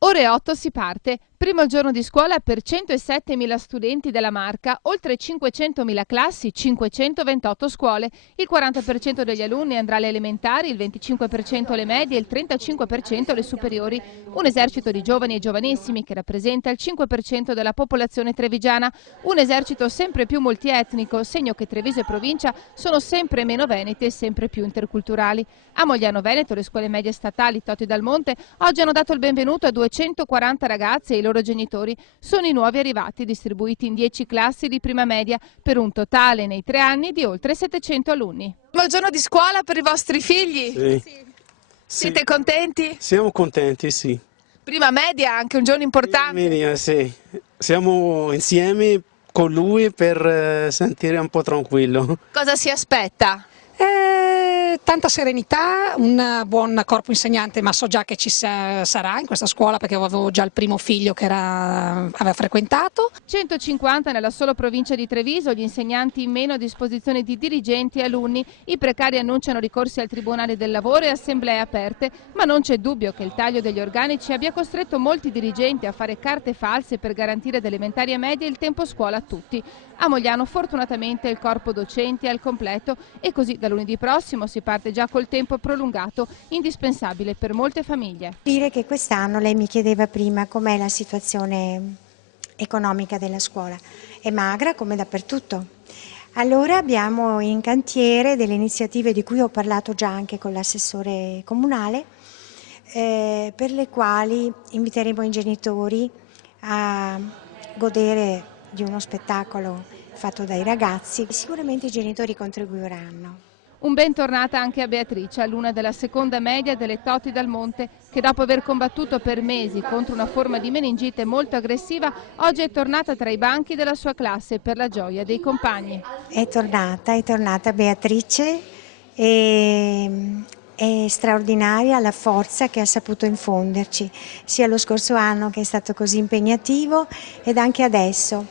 Ore 8 si parte. Primo giorno di scuola per 107.000 studenti della Marca, oltre 500.000 classi, 528 scuole. Il 40% degli alunni andrà alle elementari, il 25% alle medie e il 35% alle superiori. Un esercito di giovani e giovanissimi che rappresenta il 5% della popolazione trevigiana. Un esercito sempre più multietnico, segno che Treviso e provincia sono sempre meno venete e sempre più interculturali. A Mogliano Veneto le scuole medie statali Toti Dal Monte oggi hanno dato il benvenuto a 240 ragazze e i loro genitori. Sono i nuovi arrivati distribuiti in 10 classi di prima media per un totale nei 3 anni di oltre 700 alunni. Primo giorno di scuola per i vostri figli? Sì. Siete contenti? Siamo contenti, sì. Prima media, anche un giorno importante. Sì. Siamo insieme con lui per sentire un po' tranquillo. Cosa si aspetta? Tanta serenità, un buon corpo insegnante, ma so già che ci sarà in questa scuola perché avevo già il primo figlio che aveva frequentato. 150 nella sola provincia di Treviso, gli insegnanti in meno a disposizione di dirigenti e alunni. I precari annunciano ricorsi al Tribunale del Lavoro e assemblee aperte, ma non c'è dubbio che il taglio degli organici abbia costretto molti dirigenti a fare carte false per garantire ad elementari e medie il tempo scuola a tutti. A Mogliano fortunatamente il corpo docenti è al completo e così da lunedì prossimo si parte già col tempo prolungato, indispensabile per molte famiglie. Dire che quest'anno, lei mi chiedeva prima com'è la situazione economica della scuola, è magra come dappertutto. Allora abbiamo in cantiere delle iniziative di cui ho parlato già anche con l'assessore comunale, per le quali inviteremo i genitori a godere di uno spettacolo fatto dai ragazzi. Sicuramente i genitori contribuiranno. Un bentornata anche a Beatrice, alunna della seconda media delle Toti Dal Monte, che dopo aver combattuto per mesi contro una forma di meningite molto aggressiva, oggi è tornata tra i banchi della sua classe per la gioia dei compagni. È tornata Beatrice e è straordinaria la forza che ha saputo infonderci, sia lo scorso anno che è stato così impegnativo ed anche adesso.